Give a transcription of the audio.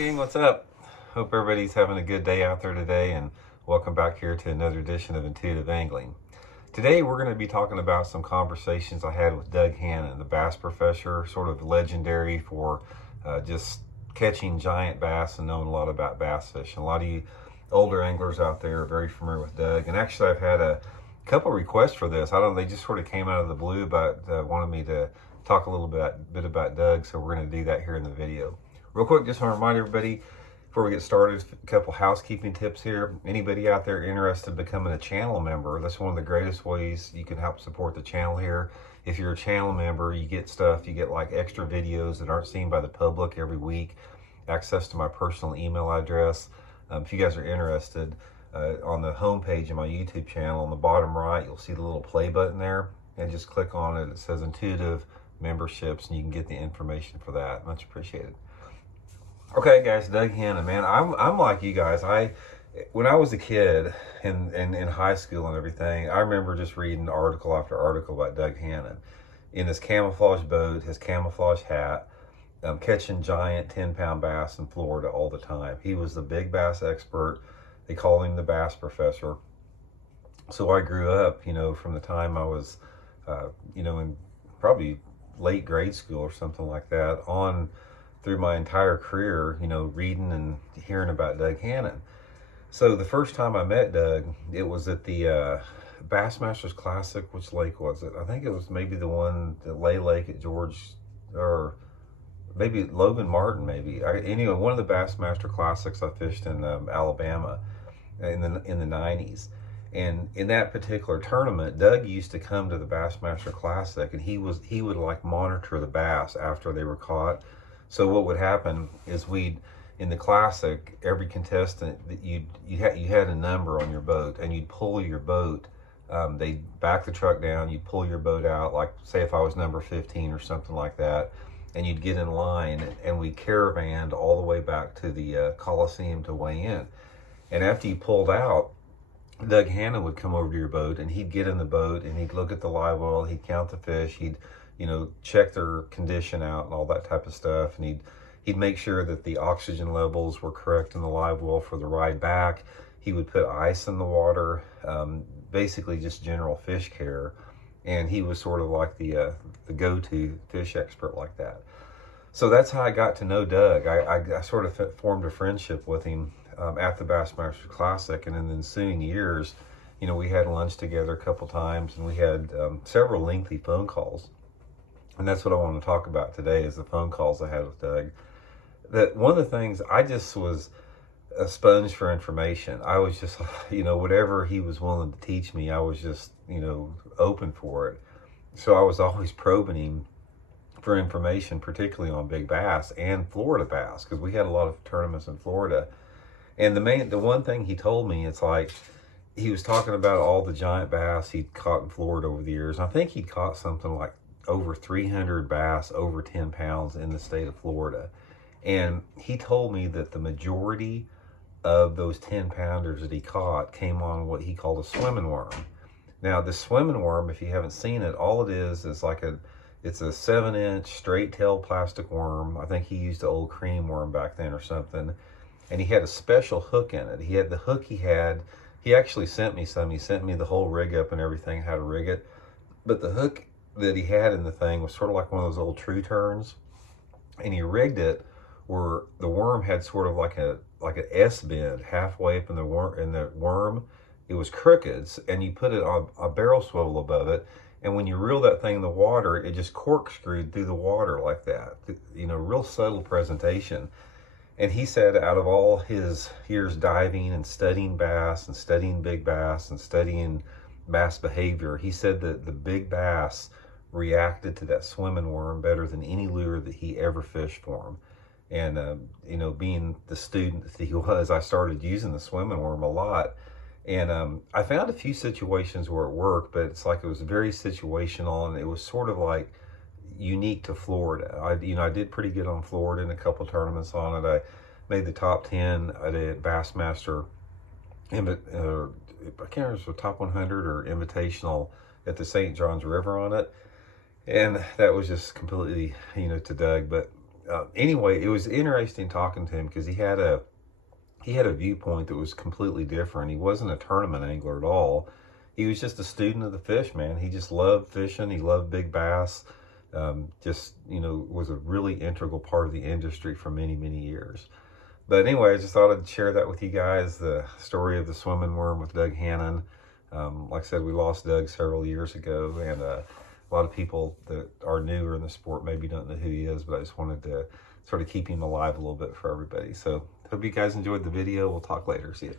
gang, what's up? Hope everybody's having a good day out there today, and welcome back here to another edition of Intuitive Angling. Today we're going to be talking about some conversations I had with Doug Hannon, the bass professor, sort of legendary for just catching giant bass and knowing a lot about bass fishing. A lot of you older anglers out there are very familiar with Doug, and actually I've had a couple requests for this. I don't know, they just sort of came out of the blue about wanting me to talk a little bit about Doug, so we're going to do that here in the video. Real quick, just want to remind everybody before we get started, a couple housekeeping tips here. Anybody out there interested in becoming a channel member, that's one of the greatest ways you can help support the channel here. If you're a channel member, you get stuff, you get like extra videos that aren't seen by the public every week, access to my personal email address. If you guys are interested, on the home page of my YouTube channel, on the bottom right, you'll see the little play button there, and just click on it. It says Intuitive Memberships, and you can get the information for that. Much appreciated. Okay, guys, Doug Hannon, man, I'm like you guys. When I was a kid and in high school and everything, I remember just reading article after article about Doug Hannon in his camouflage boat, his camouflage hat, catching giant 10-pound bass in Florida all the time. He was the big bass expert. They called him the bass professor. So I grew up, from the time I was, in probably late grade school or something like that, on through my entire career, reading and hearing about Doug Hannon. So the first time I met Doug, it was at the Bassmasters Classic. Which lake was it? I think it was maybe the one at Lay Lake at George, or maybe Logan Martin, maybe. Anyway, one of the Bassmaster Classics I fished in Alabama in the 90s. And in that particular tournament, Doug used to come to the Bassmaster Classic, and he would like monitor the bass after they were caught. So what would happen is in the Classic, every contestant, you had a number on your boat, and you'd pull your boat. They'd back the truck down, you'd pull your boat out, like say if I was number 15 or something like that, and you'd get in line, and we caravanned all the way back to the Coliseum to weigh in. And after you pulled out, Doug Hannon would come over to your boat, and he'd get in the boat, and he'd look at the live well, he'd count the fish, he'd check their condition out and all that type of stuff. And he'd make sure that the oxygen levels were correct in the live well for the ride back. He would put ice in the water, basically just general fish care. And he was sort of like the go-to fish expert like that. So that's how I got to know Doug. I sort of formed a friendship with him at the Bassmasters Classic. And in the ensuing years, we had lunch together a couple times, and we had several lengthy phone calls. And that's what I want to talk about today, is the phone calls I had with Doug. That one of the things, I just was a sponge for information. I was just, whatever he was willing to teach me, I was just, open for it. So I was always probing him for information, particularly on big bass and Florida bass, because we had a lot of tournaments in Florida. And the one thing he told me, it's like, he was talking about all the giant bass he'd caught in Florida over the years. And I think he'd caught something like over 300 bass over 10 pounds in the state of Florida. And he told me that the majority of those 10-pounders that he caught came on what he called a swimming worm. Now, the swimming worm, if you haven't seen it, all it is like it's a 7-inch straight tail plastic worm. I think he used an old cream worm back then or something. And he had a special hook in it. He had the hook he actually sent me some. He sent me the whole rig up and everything, how to rig it. But the hook that he had in the thing was sort of like one of those old true turns, and he rigged it where the worm had sort of like an S bend halfway up in the worm. It was crooked, and you put it on a barrel swivel above it, and when you reel that thing in the water, it just corkscrewed through the water like that. Real subtle presentation. And he said, out of all his years diving and studying bass and studying big bass and studying bass behavior, he said that the big bass reacted to that swimming worm better than any lure that he ever fished for him. And, being the student that he was, I started using the swimming worm a lot. And I found a few situations where it worked, but it's like it was very situational, and it was sort of like unique to Florida. I did pretty good on Florida in a couple tournaments on it. I made the top 10 at a Bassmaster, I can't remember if it was top 100 or Invitational at the St. Johns River on it. And that was just completely, to Doug. But Anyway, it was interesting talking to him because he had a viewpoint that was completely different. He wasn't a tournament angler at all. He was just a student of the fish, man. He just loved fishing. He loved big bass. Just, was a really integral part of the industry for many, many years. But anyway, I just thought I'd share that with you guys, the story of the swimming worm with Doug Hannon. Like I said, we lost Doug several years ago, and a lot of people that are newer in the sport maybe don't know who he is, but I just wanted to sort of keep him alive a little bit for everybody. So hope you guys enjoyed the video. We'll talk later. See you.